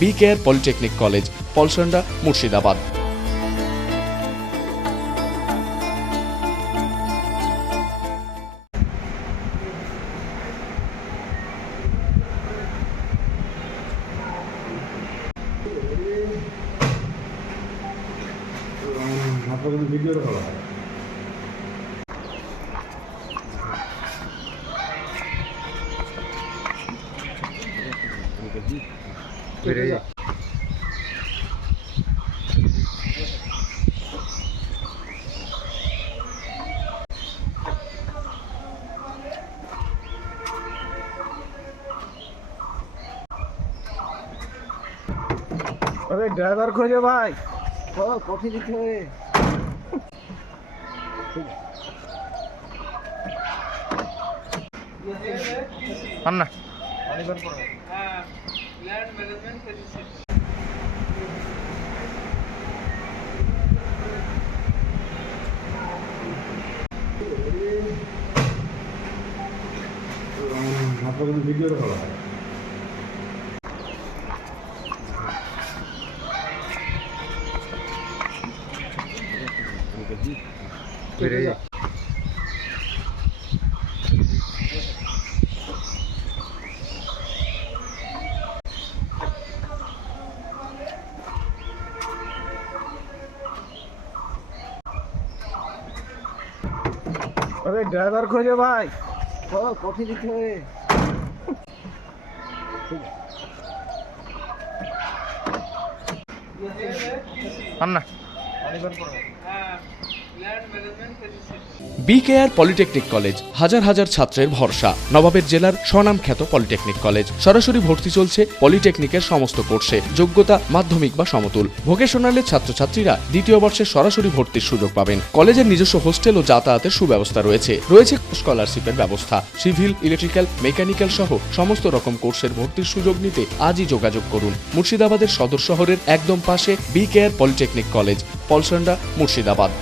B care polytechnic college, Palsanda, Murshidabad. Video ভালো হয়। अरे ड्राइवर खोजो भाई, कॉफी दिखे Anna land management services. Video ভালো হয়। अरे ड्राइवर खोजो भाई, कॉफी दिखे Anna land management services. Be care polytechnic college হাজার হাজার ছাত্রের ভরসা। নবাবের জেলার স্বনামখ্যাত পলিটেকনিক কলেজ। সরাসরি ভর্তি চলছে পলিটেকনিকের সমস্ত কোর্সে। যোগ্যতা মাধ্যমিক বা সমতুল। ভোকেশনালের ছাত্রছাত্রীরা দ্বিতীয় বর্ষে সরাসরি ভর্তির সুযোগ পাবেন। কলেজের নিজস্ব হোস্টেল ও যাতায়াতের সুব্যবস্থা রয়েছে। স্কলারশিপের ব্যবস্থা। সিভিল, ইলেকট্রিক্যাল, মেকানিক্যাল সহ সমস্ত রকম কোর্সের ভর্তির সুযোগ নিতে আজই যোগাযোগ করুন। মুর্শিদাবাদের সদর শহরের একদম পাশে B care polytechnic college, Palsanda, Murshidabad.